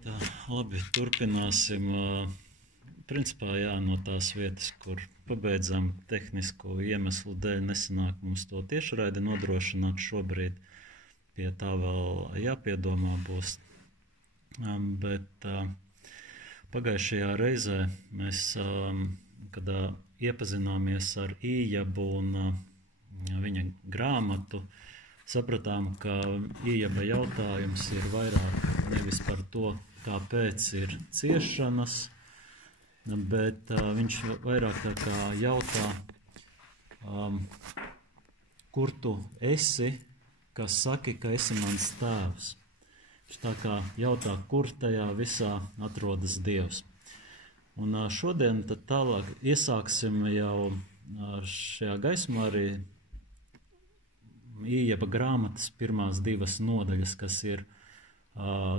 Tā, labi, turpināsim. Principā, jā, no tās vietas, kur pabeidzam tehnisko iemeslu dēļ, nesanāk mums to tiešraidi nodrošināt šobrīd. Pie tā vēl jāpiedomā būs. Bet pagājušajā reizē mēs, kad iepazināmies ar Ījaba un viņa grāmatu, sapratām, ka Ījaba jautājums ir vairāk nevis par to, kāpēc ir ciešanas, bet viņš vairāk tā kā jautā, kur tu esi, kas saki, ka esi mans tēvs. Viņš tā kā jautā, kur tajā visā atrodas Dievs. Un šodien tad tālāk iesāksim jau šajā gaismā arī Ījaba grāmatas pirmās divas nodaļas, kas ir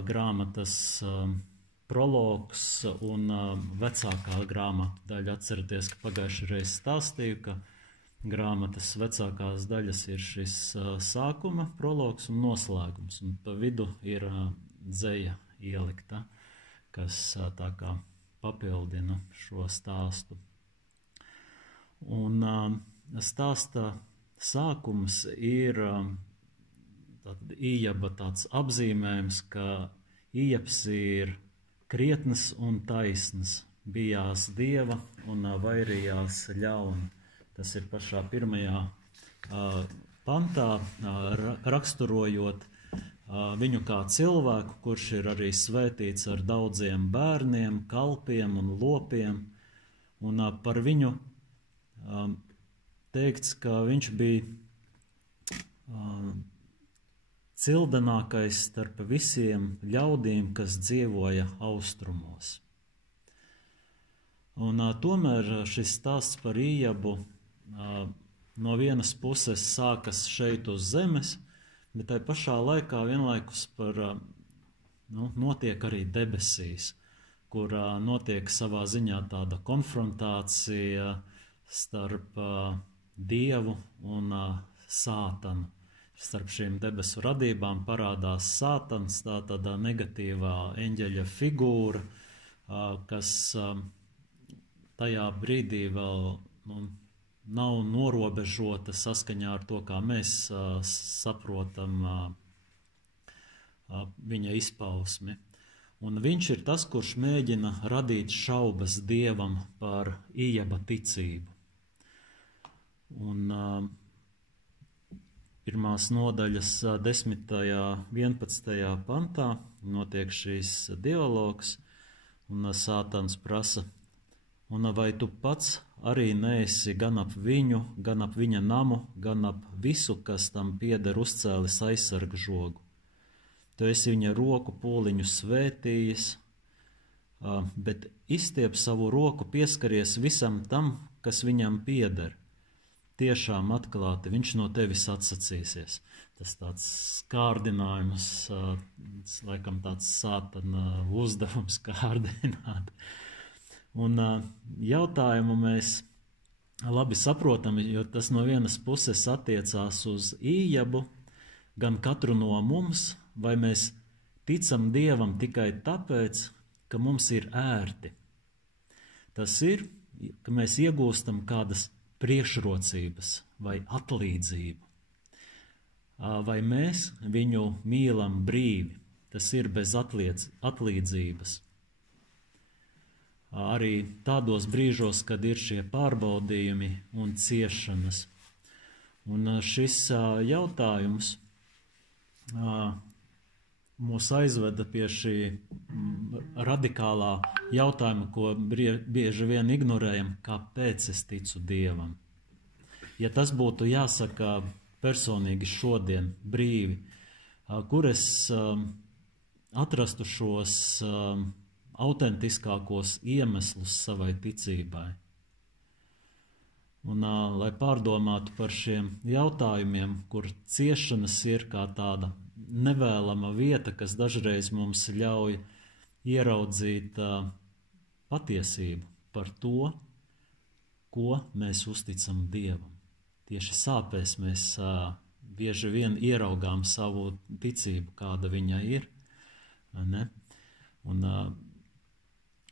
grāmatas prologs un vecākā grāmata daļa. Atcerieties, ka pagājušajā reizē stāstīju, ka grāmatas vecākās daļas ir šis sākuma prologs un noslēgums, un pa vidu ir dzeja ielikta, kas tā kā papildina šo stāstu. Un stāsta sākums ir Ījaba tāds apzīmējums, ka Ījabs ir krietns un taisns, bijās Dieva un vairījās ļauna. Tas ir pašā pirmajā pantā, raksturojot viņu kā cilvēku, kurš ir arī svētīts ar daudziem bērniem, kalpiem un lopiem, un par viņu teikts, ka viņš bija cildenākais starp visiem ļaudīm, kas dzīvoja austrumos. Un tomēr šis stāsts par Ījabu no vienas puses sākas šeit uz zemes, bet tai pašā laikā vienlaikus notiek arī debesīs, kur notiek savā ziņā tāda konfrontācija starp Dievu un Sātanu. Starp šīm debesu radībām parādās Sātans, tā tādā negatīvā eņģeļa figūra, kas tajā brīdī vēl nav norobežota saskaņā ar to, kā mēs saprotam viņa izpausmi. Un viņš ir tas, kurš mēģina radīt šaubas Dievam par Ījaba ticību. Un pirmās nodaļas 10. 11. pantā notiek šīs dialogs, un Sātans prasa, un vai tu pats arī neesi gan ap viņu, gan ap viņa namu, gan ap visu, kas tam pieder, uzcēlis aizsargu žogu. Tu esi viņa roku pūliņu svētījis, bet izstiep savu roku, pieskaries visam tam, kas viņam pieder. Tiešām atklāti viņš no tevis atsacīsies. Tas tāds kārdinājums, laikam tāds Sātana uzdevums kārdināt. Un jautājumu mēs labi saprotam, jo tas no vienas puses attiecās uz Ījabu, gan katru no mums, vai mēs ticam Dievam tikai tāpēc, ka mums ir ērti. Tas ir, ka mēs iegūstam kādas priekšrocības vai atlīdzību. Vai mēs viņu mīlam brīvi, tas ir bez atlīdzības. Arī tādos brīžos, kad ir šie pārbaudījumi un ciešanas. Un šis jautājums mūs aizveda pie šī radikālā jautājuma, ko bieži vien ignorējam, kāpēc es ticu Dievam. Ja tas būtu jāsaka personīgi šodien, brīvi, kur es atrastu šos autentiskākos iemeslus savai ticībai. Un, lai pārdomātu par šiem jautājumiem, kur ciešanas ir kā tāda nevēlama vieta, kas dažreiz mums ļauj ieraudzīt patiesību par to, ko mēs uzticam Dievam. Tieši sāpēs mēs bieži vien ieraugām savu ticību, kāda viņa ir. Ne? Un,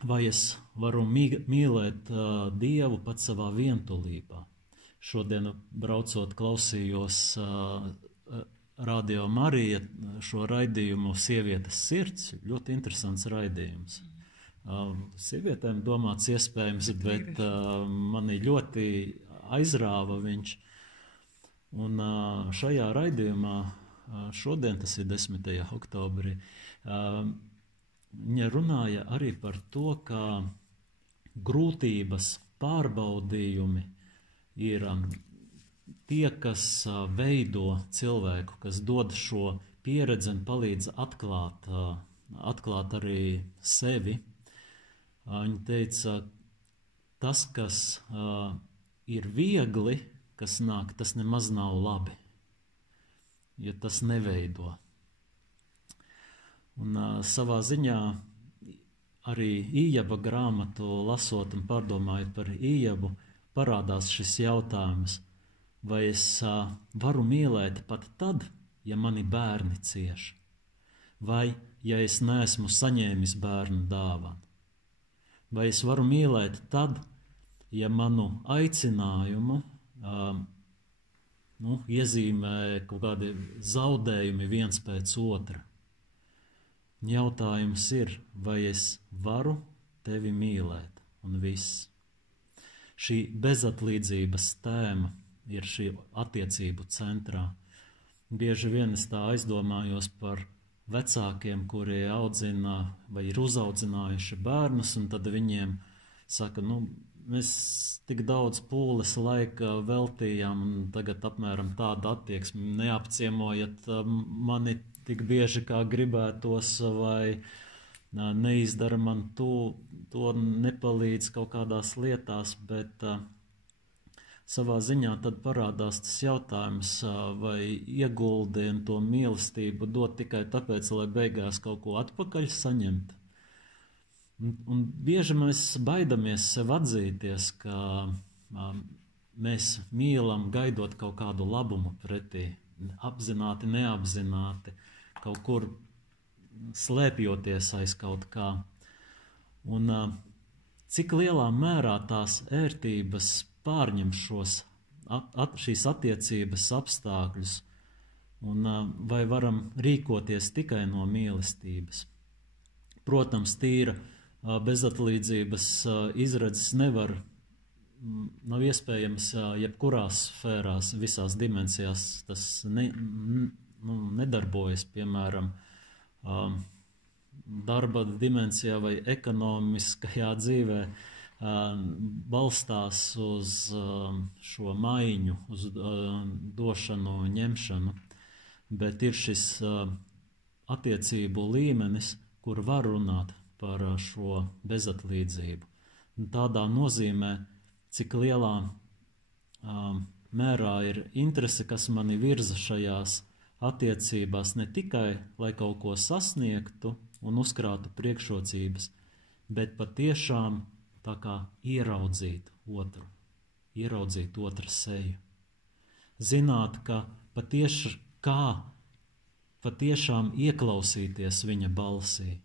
vai es varu mīlēt Dievu pat savā vientulībā? Šodien braucot klausījos Radio Marija šo raidījumu Sievietes sirds, ļoti interesants raidījums. Sievietēm domāts iespējams, bet mani ļoti aizrāva viņš. Un šajā raidījumā, šodien tas ir 10. oktobrī, viņa runāja arī par to, ka grūtības, pārbaudījumi ir tie, kas veido cilvēku, kas dod šo pieredzi un palīdz atklāt arī sevi. Viņa teica, tas, kas ir viegli, kas nāk, tas nemaz nav labi, jo tas neveido. Un savā ziņā arī Ījaba grāmatu lasot un pārdomājot par Ījabu, parādās šis jautājums, vai es varu mīlēt pat tad, ja mani bērni cieš, vai ja es neesmu saņēmis bērnu dāvanu, vai es varu mīlēt tad, ja manu aicinājumu iezīmē kaut kādi zaudējumi viens pēc otra. Jautājums ir, vai es varu tevi mīlēt, un viss. Šī bezatlīdzības tēma ir šī attiecību centrā. Bieži vien es tā aizdomājos par vecākiem, kuri audzina vai ir uzaudzinājuši bērnus, un tad viņiem saka, mēs tik daudz pūles laika veltījām, un tagad apmēram tāda attieksme, neapciemojat mani tik bieži, kā gribētos, vai neizdara man to nepalīdz kaut kādās lietās, bet savā ziņā tad parādās tas jautājums, vai ieguldi un to mīlestību dot tikai tāpēc, lai beigās kaut ko atpakaļ saņemt. Un bieži mēs baidamies sev atzīties, ka mēs mīlam gaidot kaut kādu labumu pretī, apzināti, neapzināti, kaut kur slēpjoties aiz kaut kā. Un cik lielā mērā tās ērtības pārņem šīs attiecības apstākļus, un vai varam rīkoties tikai no mīlestības. Protams, tīra bezatlīdzības izredzes nav iespējams jebkurās sfērās, visās dimensijās tas nedarbojas, piemēram, darba dimensijā vai ekonomiskajā dzīvē balstās uz šo maiņu, uz došanu, ņemšanu, bet ir šis attiecību līmenis, kur var runāt par šo bezatlīdzību. Tādā nozīmē, cik lielā mērā ir interese, kas mani virza šajās attiecībās, ne tikai, lai kaut ko sasniegtu un uzkrātu priekšrocības, bet patiešām tā kā ieraudzīt otru seju. Zināt, ka patiešām ieklausīties viņa balsī.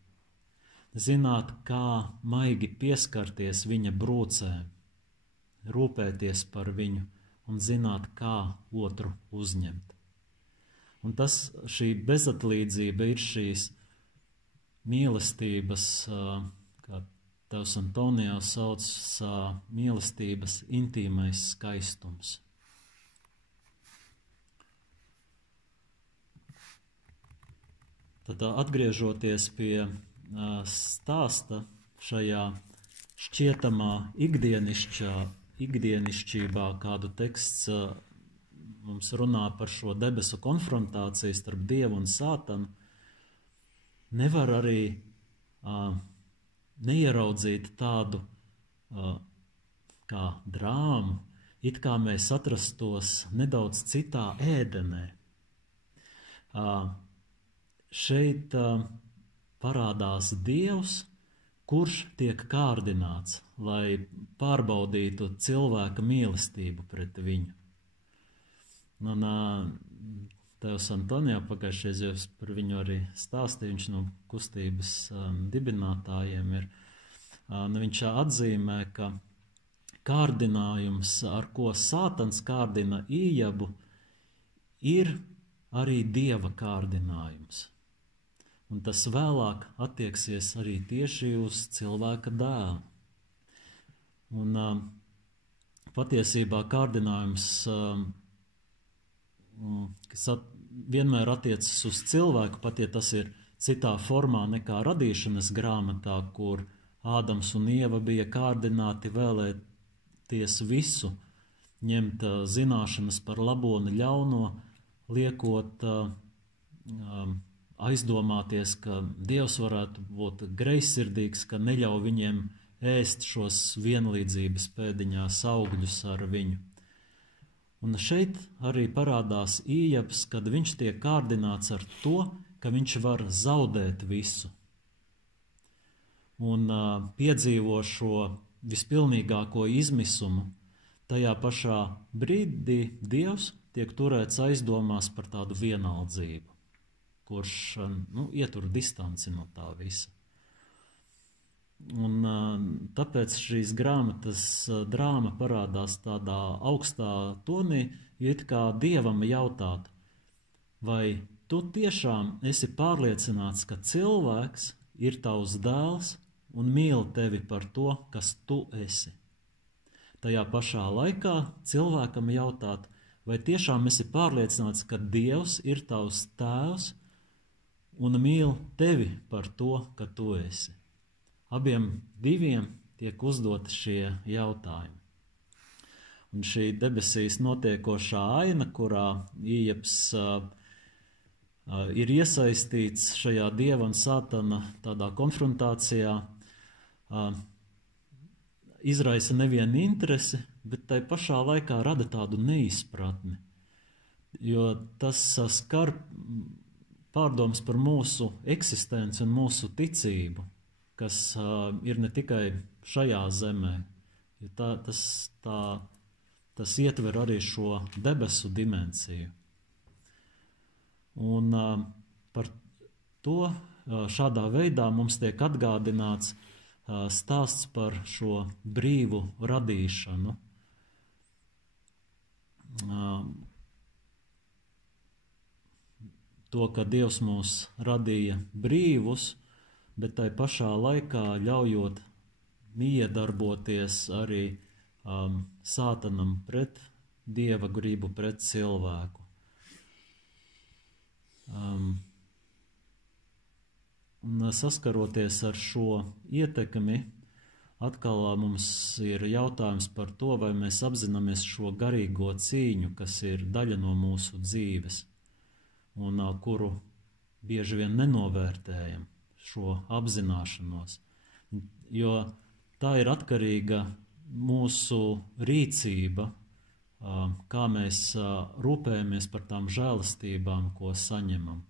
Zināt, kā maigi pieskarties viņa brūcēm, rūpēties par viņu un zināt, kā otru uzņemt. Un šī bezatlīdzība ir šīs mīlestības, kā tevs Antonijā sauc, mīlestības intīmais skaistums. Tad atgriežoties pie stāsta šajā šķietamā ikdienišķībā, kādu teksts mums runā par šo debesu konfrontāciju starp Dievu un Sātanu, nevar arī neieraudzīt tādu kā drāmu, it kā mēs atrastos nedaudz citā ēdenē. Šeit parādās Dievs, kurš tiek kārdināts, lai pārbaudītu cilvēka mīlestību pret viņu. Un tēvs Antonijā pagājušajā, jo es par viņu arī stāstīju, viņš no kustības dibinātājiem ir. Viņš atzīmē, ka kārdinājums, ar ko Sātans kārdina Ījabu, ir arī Dieva kārdinājums. Un tas vēlāk attieksies arī tieši uz cilvēka dēlu. Un patiesībā kārdinājums, kas vienmēr attiecas uz cilvēku, pat ja tas ir citā formā nekā radīšanas grāmatā, kur Ādams un Ieva bija kārdināti vēlēties visu, ņemt zināšanas par labo un ļauno, liekot aizdomāties, ka Dievs varētu būt greizsirdīgs, ka neļauj viņiem ēst šos vienlīdzības pēdiņās augļus ar viņu. Un šeit arī parādās Ījabs, kad viņš tiek kārdināts ar to, ka viņš var zaudēt visu. Un piedzīvo šo vispilnīgāko izmisumu. Tajā pašā brīdī Dievs tiek turēts aizdomās par tādu vienaldzību, kurš ietur distanci no tā visa. Un tāpēc šīs grāmatas drāma parādās tādā augstā tonī, it kā Dievam jautātu, vai tu tiešām esi pārliecināts, ka cilvēks ir tavs dēls un mīl tevi par to, kas tu esi. Tajā pašā laikā cilvēkam jautāt, vai tiešām esi pārliecināts, ka Dievs ir tavs tēvs un mīl tevi par to, ka tu esi. Abiem diviem tiek uzdoti šie jautājumi. Un šī debesīs notiekošā aina, kurā Ījabs ir iesaistīts šajā Dieva un Sātana tādā konfrontācijā, izraisa nevienu interesi, bet tai pašā laikā rada tādu neizpratni, jo tas skar pārdomas par mūsu eksistenci un mūsu ticību, kas ir ne tikai šajā zemē, jo tas ietver arī šo debesu dimensiju. Un par to šādā veidā mums tiek atgādināts stāsts par šo brīvu radīšanu. To, ka Dievs mūs radīja brīvus, bet tai pašā laikā ļaujot iedarboties arī Sātanam pret Dieva gribu, pret cilvēku. Un saskaroties ar šo ietekmi, atkal mums ir jautājums par to, vai mēs apzināmies šo garīgo cīņu, kas ir daļa no mūsu dzīves, un kuru bieži vien nenovērtējam, šo apzināšanos, jo tā ir atkarīga mūsu rīcība, kā mēs rūpējamies par tām žēlastībām, ko saņemam.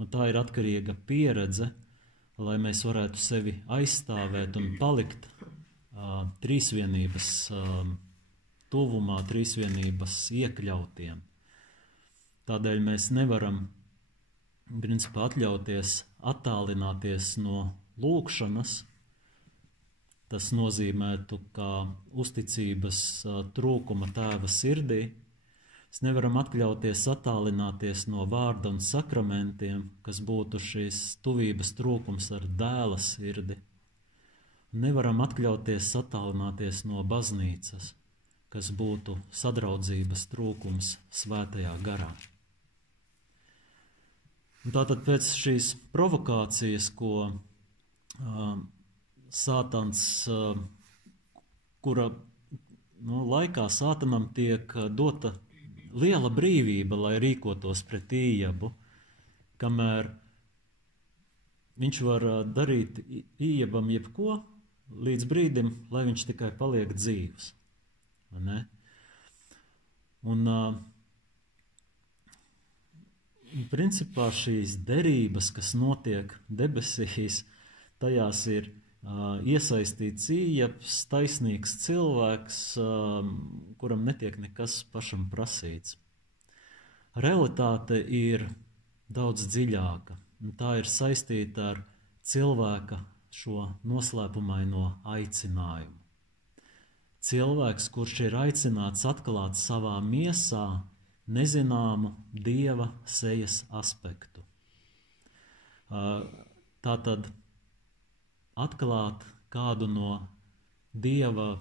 Tā ir atkarīga pieredze, lai mēs varētu sevi aizstāvēt un palikt trīsvienības tuvumā, trīsvienības iekļautiem. Tādēļ mēs nevaram, principā, atļauties attālināties no lūkšanas. Tas nozīmētu, ka uzticības trūkuma Tēva sirdī. Mēs nevaram atļauties attālināties no vārda un sakramentiem, kas būtu šīs tuvības trūkums ar Dēla sirdi. Nevaram atļauties attālināties no baznīcas, kas būtu sadraudzības trūkums Svētajā garā. Un tātad pēc šīs provokācijas, ko Sātans, kura laikā Sātanam tiek dota liela brīvība, lai rīkotos pret Ījabu, kamēr viņš var darīt Ījabam jebko līdz brīdim, lai viņš tikai paliek dzīvs. Ne? Un principā šīs derības, kas notiek debesīs, tajās ir iesaistīts Ījabs, taisnīgs cilvēks, kuram netiek nekas pašam prasīts. realitāte ir daudz dziļāka. Un tā ir saistīta ar cilvēka šo noslēpumaino aicinājumu. Cilvēks, kurš ir aicināts atklāt savā miesā nezināmu Dieva sejas aspektu. Tātad atklāt kādu no Dieva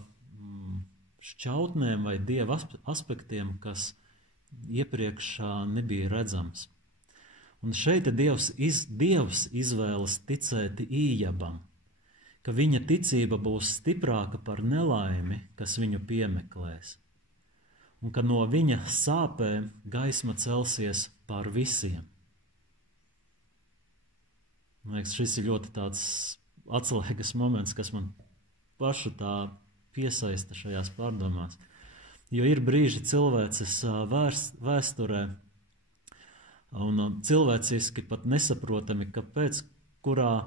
šķautnēm vai Dieva aspektiem, kas iepriekš nebija redzams. Un šeit Dievs izvēlas ticēt Ījabam, ka viņa ticība būs stiprāka par nelaimi, kas viņu piemeklēs, un ka no viņa sāpēm gaisma celsies pār visiem. Man liekas, šis ir ļoti tāds atslēgas moments, kas man pašu tā piesaista šajās pārdomās. Jo ir brīži cilvēces vēsturē, un cilvēciski pat nesaprotami, kāpēc, kurā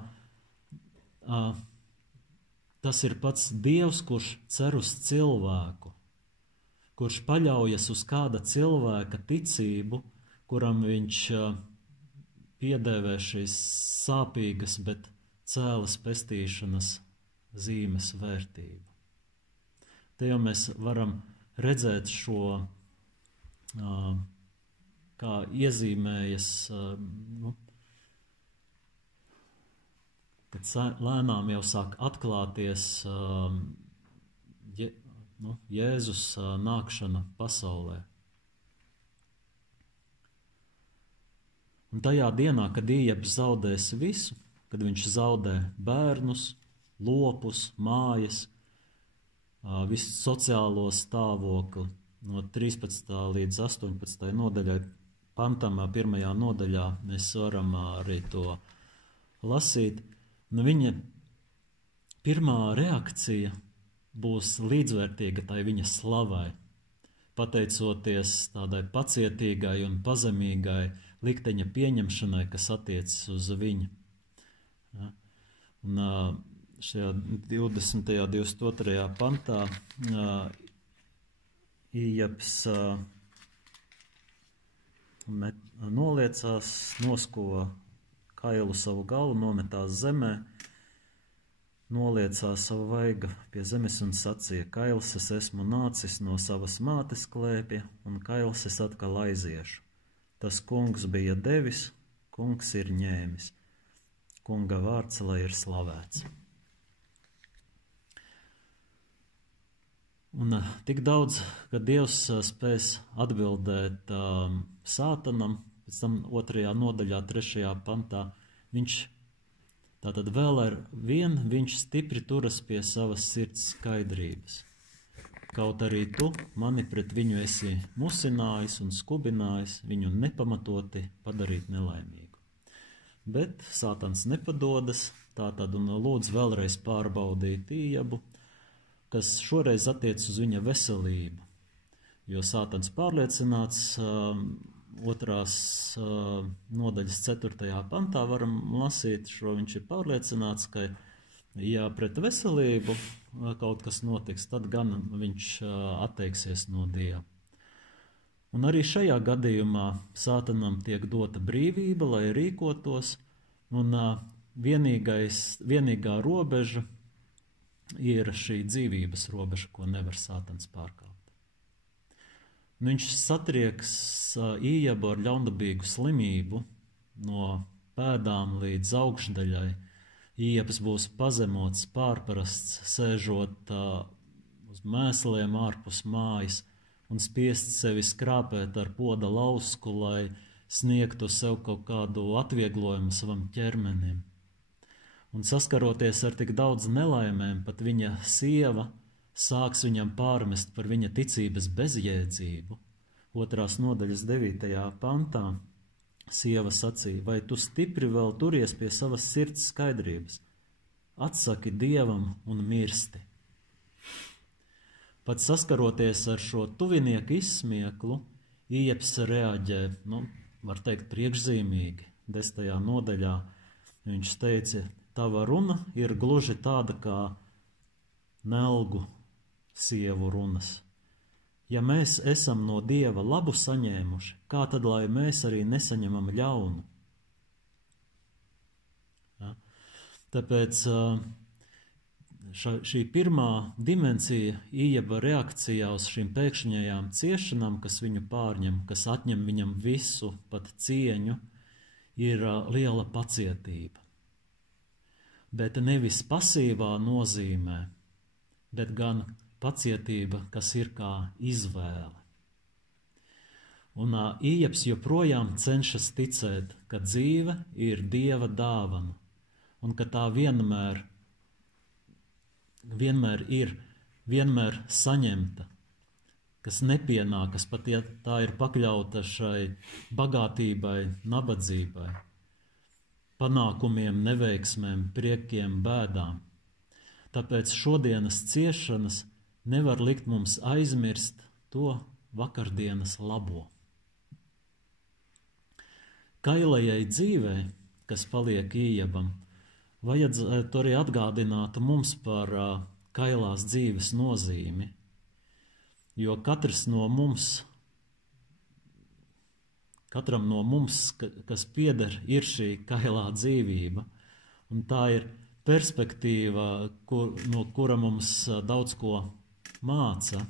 tas ir pats Dievs, kurš cer uz cilvēku, kurš paļaujas uz kāda cilvēka ticību, kuram viņš piedēvē šīs sāpīgas, bet cēlas pestīšanas zīmes vērtību. Te jau mēs varam redzēt šo, kā iezīmējas, kad lēnām jau sāk atklāties Jēzus nākšana pasaulē. Un tajā dienā, kad Ījabs zaudēs visu, kad viņš zaudē bērnus, lopus, mājas, visu sociālo stāvokli, no 13. līdz 18. nodaļai, pantam, 1. nodaļā, mēs varam arī to lasīt. Viņa pirmā reakcija būs līdzvērtīga tai viņa slavai, pateicoties tādai pacietīgai un pazemīgai likteņa pieņemšanai, kas attiecas uz viņu. Un šajā 20. 22. pantā Ījabs noliecās, noskova kailu savu galvu, nometās zemē, noliecās savu vaigu pie zemes un sacīja: kails es esmu nācis no savas mātes klēpja, un kails es atkal aiziešu. Tas kungs bija devis, kungs ir ņēmis. Kunga vārds, lai ir slavēts. Un tik daudz, ka Dievs spēs atbildēt Sātanam, pēc tam 2. nodaļā, 3. pantā, viņš tātad vēl ar vienu, viņš stipri turas pie savas sirds skaidrības. Kaut arī tu mani pret viņu esi musinājis un skubinājis, viņu nepamatoti padarīt nelaimīgu. Bet Sātans nepadodas, tātad un lūdz vēlreiz pārbaudīt Ījabu, kas šoreiz attiec uz viņa veselību, jo Sātans pārliecināts 2. nodaļas 4. pantā varam lasīt šo, viņš ir pārliecināts, ka ja pret veselību kaut kas notiks, tad gan viņš atteiksies no Dieva. Un arī šajā gadījumā Sātanam tiek dota brīvība, lai rīkotos, un vienīgā robeža ir šī dzīvības robeža, ko nevar Sātans pārkāpt. Viņš satrieks Ījabu ar ļaundabīgu slimību no pēdām līdz augšdaļai. Ījabs būs pazemots, pārparasts, sēžot uz mēsliem ārpus mājas un spiest sevi skrāpēt ar poda lausku, lai sniegtu sev kaut kādu atvieglojumu savam ķermenim. Un saskaroties ar tik daudz nelaimēm, pat viņa sieva sāks viņam pārmest par viņa ticības bezjēdzību. 2. nodaļas 9. pantā sieva sacīja: vai tu stipri vēl turies pie savas sirds skaidrības? Atsaki Dievam un mirsti. Pat saskaroties ar šo tuvinieku izsmieklu, Ījabs reaģē, var teikt, priekšzīmīgi. 10. nodaļā viņš teica: tava runa ir gluži tāda kā nelgu sievu runas. Ja mēs esam no Dieva labu saņēmuši, kā tad, lai mēs arī nesaņemam ļaunu? Ja? Tāpēc šī pirmā dimensija, Ījaba reakcijā uz šīm pēkšņajām ciešanām, kas viņu pārņem, kas atņem viņam visu, pat cieņu, ir liela pacietība. Bet nevis pasīvā nozīmē, bet gan pacietība, kas ir kā izvēle. Un Ījabs joprojām cenšas ticēt, ka dzīve ir Dieva dāvana un ka tā vienmēr ir saņemta, kas nepienākas, pat ja tā ir pakļauta šai bagātībai, nabadzībai, panākumiem, neveiksmēm, priekiem, bēdām. Tāpēc šodienas ciešanas nevar likt mums aizmirst to vakardienas labo. Kailajai dzīvei, kas paliek Ījabam, vajadzētu arī atgādināt mums par kailās dzīves nozīmi, jo katram no mums, kas pieder, ir šī kailā dzīvība, un tā ir perspektīva, no kura mums daudz ko māca.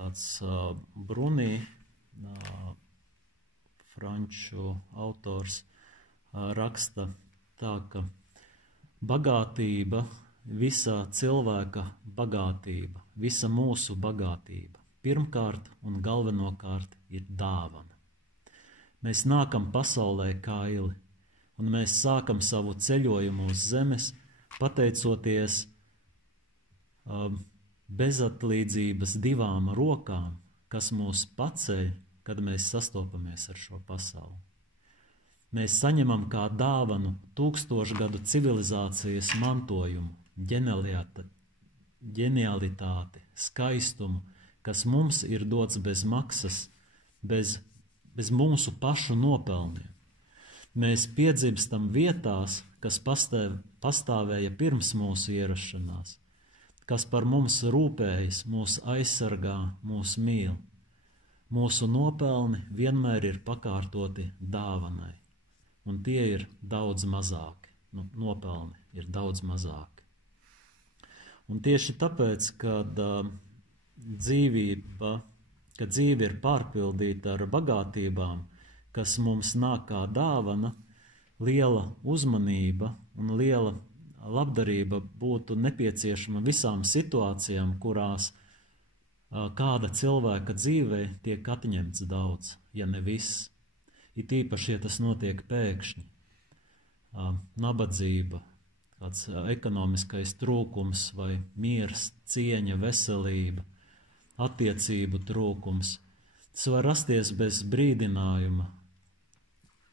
Tāds Brunī, franču autors, raksta tā, ka bagātība, visa cilvēka bagātība, visa mūsu bagātība, pirmkārt un galvenokārt ir dāvana. Mēs nākam pasaulē kaili, un mēs sākam savu ceļojumu uz zemes, pateicoties bezatlīdzības divām rokām, kas mūs paceļ, kad mēs sastopamies ar šo pasauli. Mēs saņemam kā dāvanu 1000 gadu civilizācijas mantojumu, ģenialitāti, skaistumu, kas mums ir dots bez maksas, bez mūsu pašu nopelniem. Mēs piedzimstam vietās, kas pastāvēja pirms mūsu ierašanās, kas par mums rūpējas, mūs aizsargā, mūs mīl. Mūsu nopelni vienmēr ir pakārtoti dāvanai, un tie ir daudz mazāki. Nopelni ir daudz mazāki. Un tieši tāpēc, kad dzīve ir pārpildīta ar bagātībām, kas mums nāk kā dāvana, liela uzmanība un liela labdarība būtu nepieciešama visām situācijām, kurās kāda cilvēka dzīvē tiek atņemts daudz, ja ne viss. It īpaši, ja tas notiek pēkšņi. Nabadzība, kāds ekonomiskais trūkums vai miers, cieņa, veselība, attiecību trūkums. Tas var rasties bez brīdinājuma,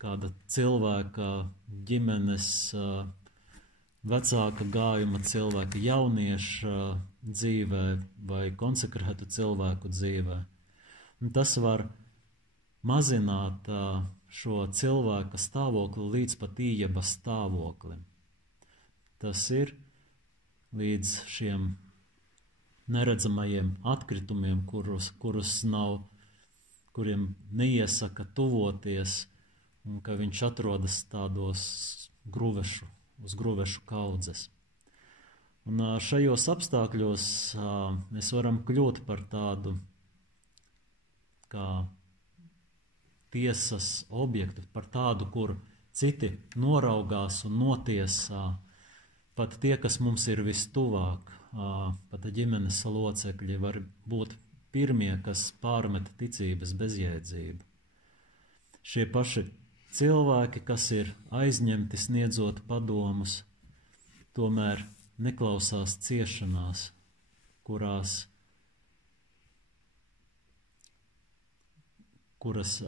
kāda cilvēka, ģimenes, vecāka gājuma cilvēka, jaunieša dzīvē vai konsekrētu cilvēku dzīvē. Un tas var mazināt šo cilvēka stāvokli līdz pat Ījaba stāvoklim. Tas ir līdz šiem neredzamajiem atkritumiem, kuriem neiesaka tuvoties, un ka viņš atrodas tādos uz gruvešu kaudzes. Un šajos apstākļos mēs varam kļūt par tādu kā tiesas objektu, par tādu, kur citi noraugās un notiesā, pat tie, kas mums ir vistuvāk, pat ģimenes locekļi var būt pirmie, kas pārmet ticības bezjēdzību. Šie paši cilvēki, kas ir aizņemti sniedzot padomus, tomēr neklausās ciešanās,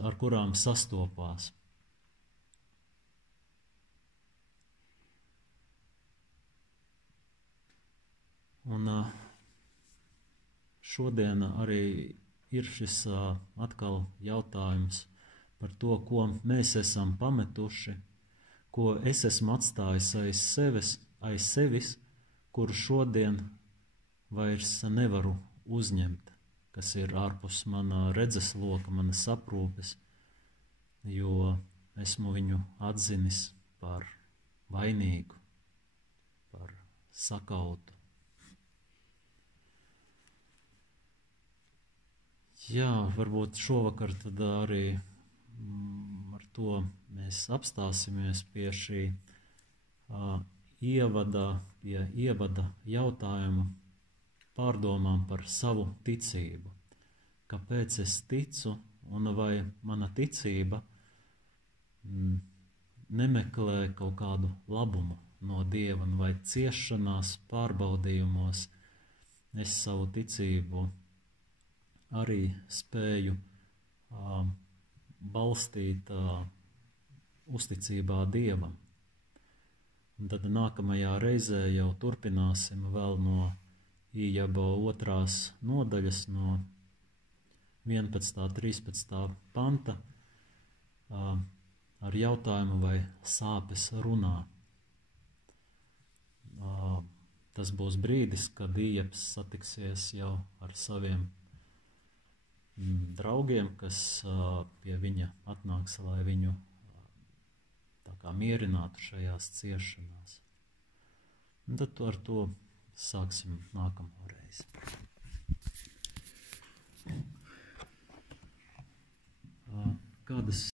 ar kurām sastopās. Un šodien arī ir šis atkal jautājums par to, ko mēs esam pametuši, ko es esmu atstājis aiz sevis, kuru šodien vairs nevaru uzņemt, kas ir ārpus mana redzesloka, manas aprūpes, jo esmu viņu atzinis par vainīgu, par sakautu. Jā, varbūt šovakar tad arī ar to mēs apstāsimies pie šī ievada jautājuma, pārdomām par savu ticību. Kāpēc es ticu un vai mana ticība nemeklē kaut kādu labumu no Dieva, vai ciešanās, pārbaudījumos es savu ticību arī spēju balstīt uzticībā Dievam. Un tad nākamajā reizē jau turpināsim vēl no Ījaba 2. nodaļas, no 11. 13. panta, ar jautājumu, vai sāpes runā. Tas būs brīdis, kad Ījabs satiksies jau ar saviem draugiem, kas pie viņa atnāks, lai viņu tā kā mierinātu šajās ciešanās. Un tad ar to sāksim nākamo reizi. Kādas